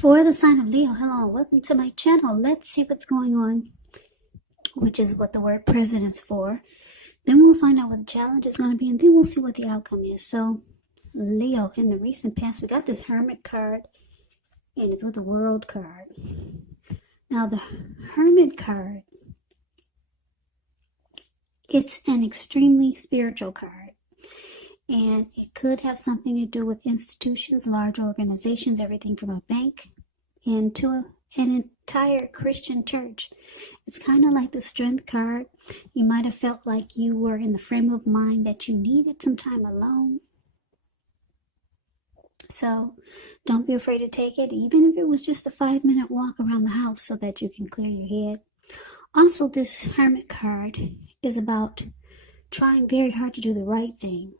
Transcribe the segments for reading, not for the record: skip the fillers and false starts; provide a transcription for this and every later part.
For the sign of Leo, hello, welcome to my channel. Let's see what's going on, which is what the word president's for. Then we'll find out what the challenge is going to be, and then we'll see what the outcome is. So, Leo, in the recent past, we got this Hermit card, and it's with the World card. Now, the Hermit card, it's an extremely spiritual card. And it could have something to do with institutions, large organizations, everything from a bank into an entire Christian church. It's kind of like the Strength card. You might have felt like you were in the frame of mind that you needed some time alone. So don't be afraid to take it, even if it was just a 5-minute walk around the house so that you can clear your head. Also, this Hermit card is about trying very hard to do the right thing.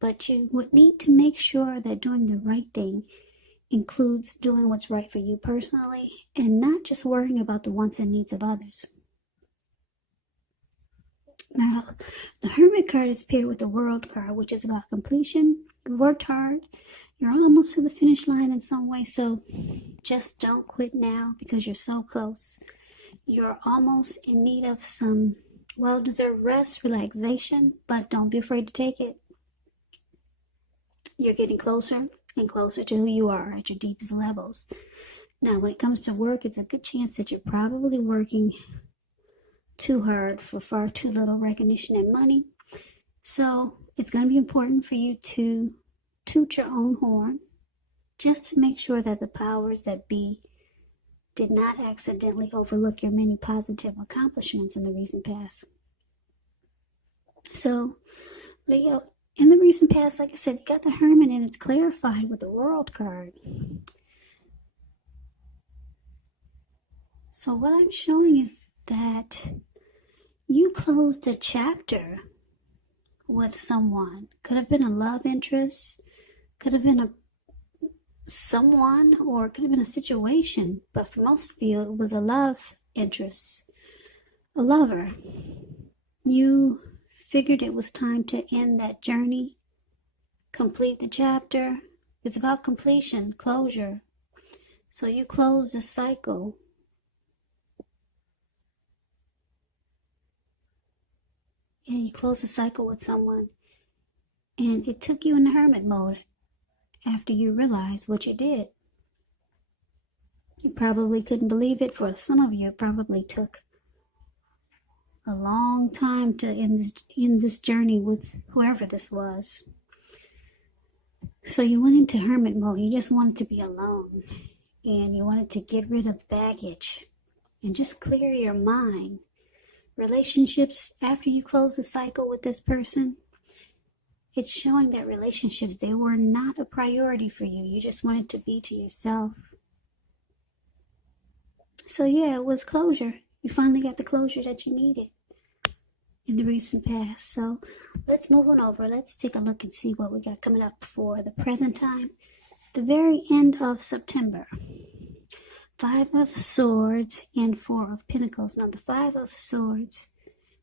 But you would need to make sure that doing the right thing includes doing what's right for you personally and not just worrying about the wants and needs of others. Now, the Hermit card is paired with the World card, which is about completion. You worked hard. You're almost to the finish line in some way, so just don't quit now because you're so close. You're almost in need of some well-deserved rest, relaxation, but don't be afraid to take it. You're getting closer and closer to who you are at your deepest levels. Now, when it comes to work, it's a good chance that you're probably working too hard for far too little recognition and money. So it's going to be important for you to toot your own horn just to make sure that the powers that be did not accidentally overlook your many positive accomplishments in the recent past. So, Leo, in the recent past, like I said, you got the Hermit and it's clarified with the World card. So what I'm showing is that you closed a chapter with someone. Could have been a love interest, could have been someone, or it could have been a situation. But for most of you, it was a love interest, a lover. You figured it was time to end that journey, complete the chapter. It's about completion, closure. So you closed the cycle. Yeah, you closed the cycle with someone, and it took you in the hermit mode after you realized what you did. You probably couldn't believe it. For some of you, it probably took a long time to end this journey with whoever this was. So you went into hermit mode. You just wanted to be alone, and you wanted to get rid of baggage and just clear your mind. Relationships, after you close the cycle with this person, it's showing that relationships, they were not a priority for you. You just wanted to be to yourself. So yeah, it was closure. You finally got the closure that you needed in the recent past. So let's move on over. Let's take a look and see what we got coming up for the present time. The very end of September. 5 of Swords and 4 of Pentacles. Now the 5 of Swords,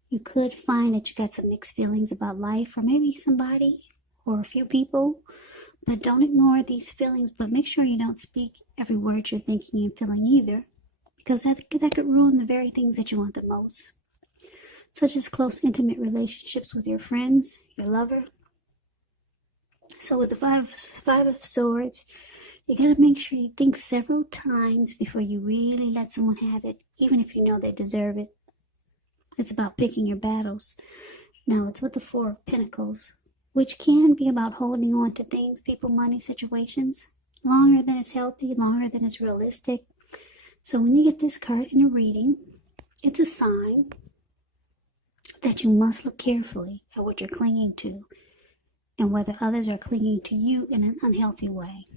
you could find that you got some mixed feelings about life, or maybe somebody or a few people. But don't ignore these feelings, but make sure you don't speak every word you're thinking and feeling either, because that could ruin the very things that you want the most, such as close, intimate relationships with your friends, your lover. So with the 5 of Swords, you got to make sure you think several times before you really let someone have it, even if you know they deserve it. It's about picking your battles. Now, it's with the 4 of Pentacles, which can be about holding on to things, people, money, situations, longer than it's healthy, longer than it's realistic. So when you get this card in a reading, it's a sign that you must look carefully at what you're clinging to and whether others are clinging to you in an unhealthy way.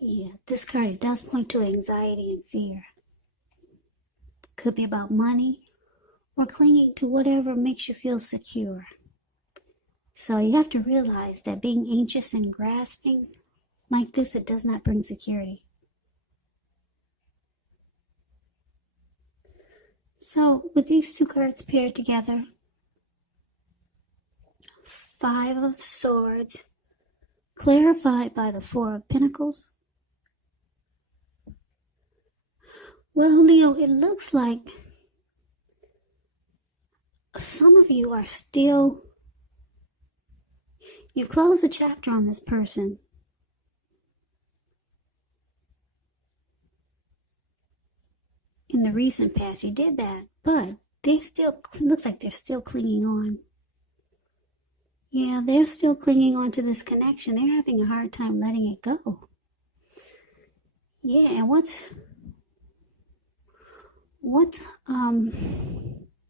Yeah, this card, it does point to anxiety and fear. Could be about money or clinging to whatever makes you feel secure. So you have to realize that being anxious and grasping like this, it does not bring security. So with these two cards paired together, 5 of Swords, clarified by the 4 of Pentacles, Well, Leo, it looks like some of you are still, you've closed the chapter on this person. In the recent past, you did that, but they still, looks like they're still clinging on. Yeah, they're still clinging on to this connection. They're having a hard time letting it go. Yeah, and what's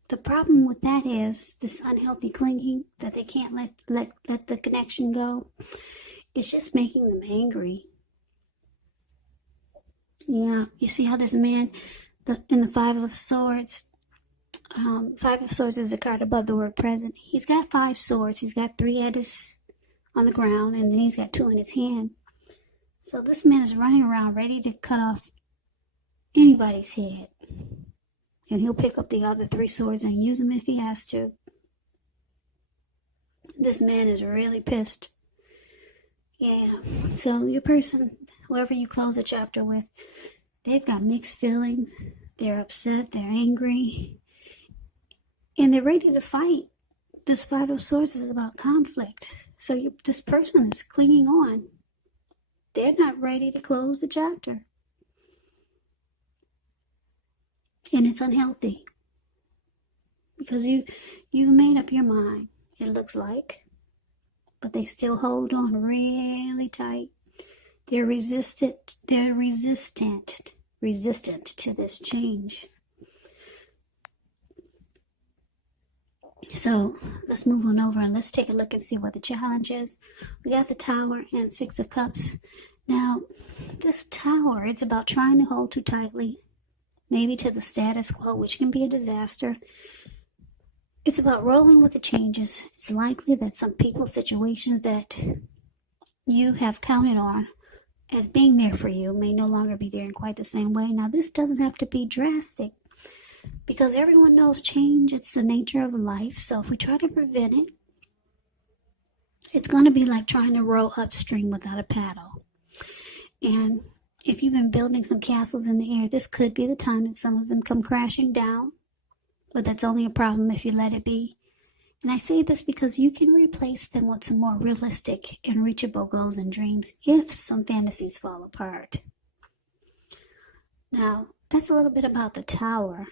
the problem with that is this unhealthy clinging that they can't let the connection go. It's just making them angry. Yeah, you see how this man, in the Five of Swords, Five of Swords is a card above the word present. He's got 5 swords. He's got 3 on the ground, and then he's got 2 in his hand. So this man is running around ready to cut off anybody's head. And he'll pick up the other 3 swords and use them if he has to. This man is really pissed. Yeah, so your person, whoever you close a chapter with, they've got mixed feelings. They're upset, they're angry, and they're ready to fight. This 5 of Swords is about conflict. So this person is clinging on. They're not ready to close the chapter. And it's unhealthy. Because you made up your mind, it looks like. But they still hold on really tight. They're resistant to this change. So let's move on over and let's take a look and see what the challenge is. We got the Tower and 6 of Cups. Now, this Tower, it's about trying to hold too tightly, maybe to the status quo, which can be a disaster. It's about rolling with the changes. It's likely that some people, situations that you have counted on as being there for you may no longer be there in quite the same way. Now, this doesn't have to be drastic because everyone knows change. It's the nature of life. So if we try to prevent it, it's going to be like trying to row upstream without a paddle. And if you've been building some castles in the air, this could be the time that some of them come crashing down. But that's only a problem if you let it be. And I say this because you can replace them with some more realistic and reachable goals and dreams if some fantasies fall apart. Now, that's a little bit about the Tower.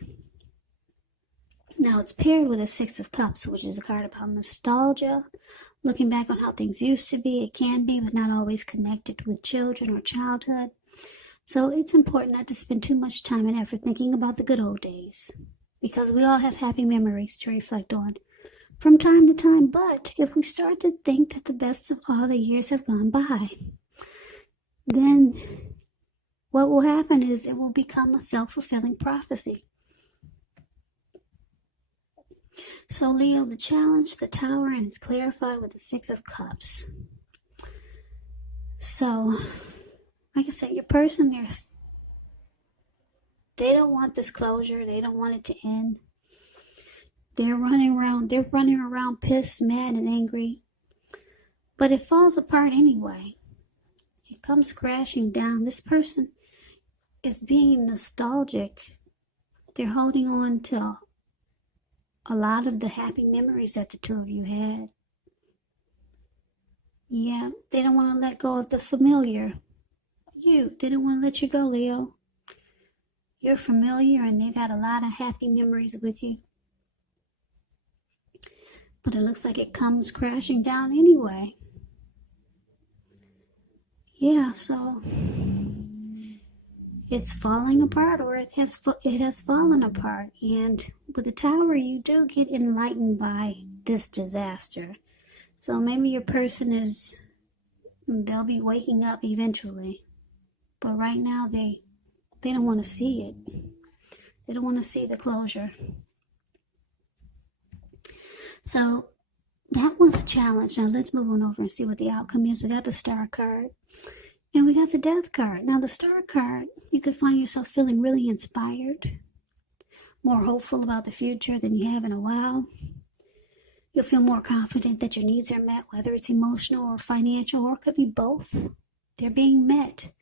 Now, it's paired with a 6 of Cups, which is a card about nostalgia, looking back on how things used to be. It can be, but not always connected with children or childhood. So it's important not to spend too much time and effort thinking about the good old days, because we all have happy memories to reflect on from time to time. But if we start to think that the best of all the years have gone by, then what will happen is it will become a self-fulfilling prophecy. So Leo, the challenge, the Tower, and it's clarified with the 6 of Cups. So, like I said, your person, they don't want this closure. They don't want it to end. They're running around pissed, mad, and angry. But it falls apart anyway. It comes crashing down. This person is being nostalgic. They're holding on to a lot of the happy memories that the two of you had. Yeah, they don't want to let go of the familiar. They don't want to let you go, Leo. You're familiar and they've had a lot of happy memories with you. But it looks like it comes crashing down anyway. Yeah, so it's falling apart, or it has fallen apart. And with the Tower, you do get enlightened by this disaster. So maybe your person they'll be waking up eventually. But right now, they don't want to see it. They don't want to see the closure. So that was a challenge. Now let's move on over and see what the outcome is. We got the Star card and we got the Death card. Now the Star card, you could find yourself feeling really inspired, more hopeful about the future than you have in a while. You'll feel more confident that your needs are met, whether it's emotional or financial, or it could be both. They're being met.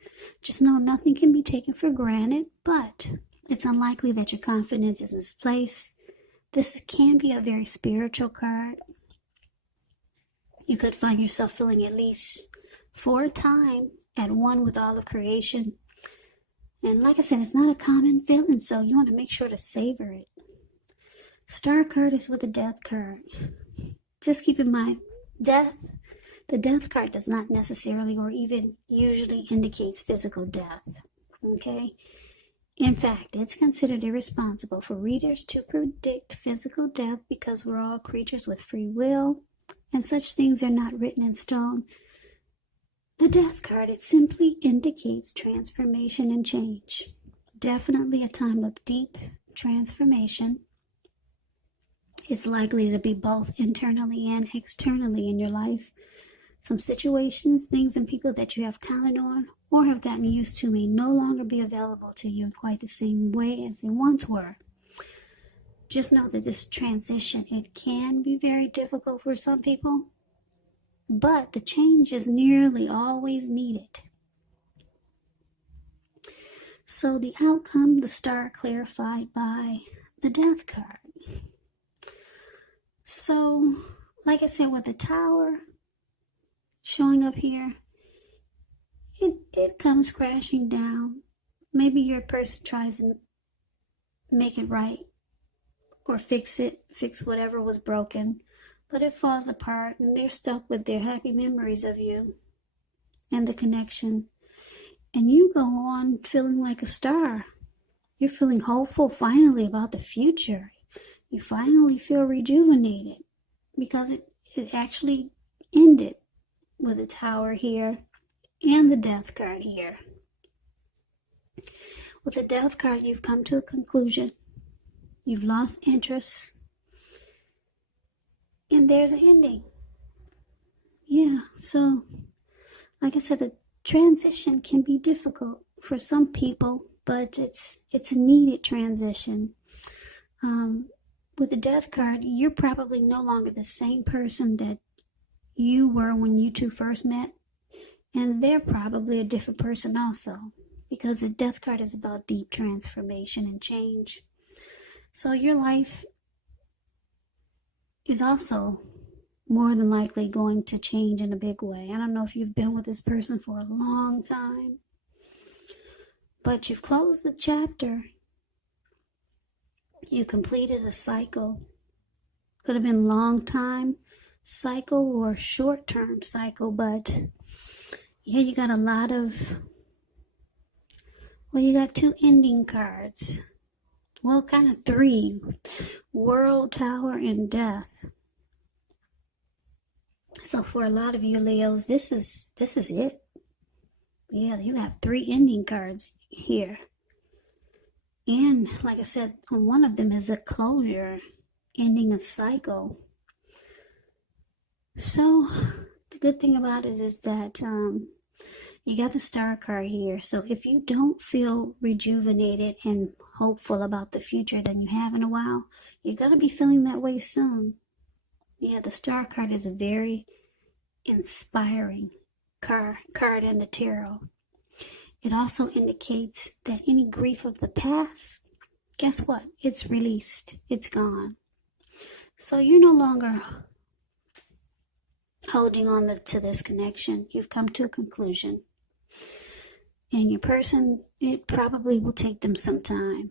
Just know nothing can be taken for granted, but It's unlikely that your confidence is misplaced. This can be a very spiritual card. You could find yourself feeling at least for a time at one with all of creation. And like I said, it's not a common feeling, so you want to make sure to savor it. Star card is with a death card. Just keep in mind, the death card does not necessarily or even usually indicates physical death. Okay? In fact, it's considered irresponsible for readers to predict physical death because we're all creatures with free will, and such things are not written in stone. The death card, it simply indicates transformation and change. Definitely a time of deep transformation. It's likely to be both internally and externally in your life. Some situations, things, and people that you have counted on or have gotten used to may no longer be available to you in quite the same way as they once were. Just know that this transition, it can be very difficult for some people, but the change is nearly always needed. So the outcome, the star clarified by the death card. So, like I said, with the tower showing up here, it comes crashing down. Maybe your person tries to make it right or fix whatever was broken, but it falls apart and they're stuck with their happy memories of you and the connection. And you go on feeling like a star. You're feeling hopeful finally about the future. You finally feel rejuvenated because it actually ended with the tower here and the death card here. With the death card, you've come to a conclusion. You've lost interest. And there's an ending. Yeah, so like I said, the transition can be difficult for some people, but it's a needed transition. With the death card, you're probably no longer the same person that you were when you two first met. And they're probably a different person also, because the death card is about deep transformation and change. So your life is also more than likely going to change in a big way. I don't know if you've been with this person for a long time, but you've closed the chapter. You completed a cycle. Could have been a long time cycle or short-term cycle, but yeah, you got a lot of, you got two ending cards. Well, kind of three. World, Tower, and Death. So for a lot of you Leos, this is it. Yeah, you have three ending cards here. And like I said, one of them is a closure, ending a cycle. So the good thing about it is that you got the star card here. So if you don't feel rejuvenated and hopeful about the future than you have in a while, you're going to be feeling that way soon. Yeah, the star card is a very inspiring card in the tarot. It also indicates that any grief of the past, guess what? It's released. It's gone. So you're no longer holding on to this connection. You've come to a conclusion. And your person, it probably will take them some time.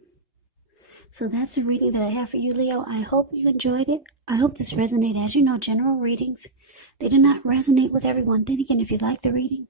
So that's a reading that I have for you, Leo. I hope you enjoyed it. I hope this resonated. As you know, general readings, they do not resonate with everyone. Then again, if you like the reading,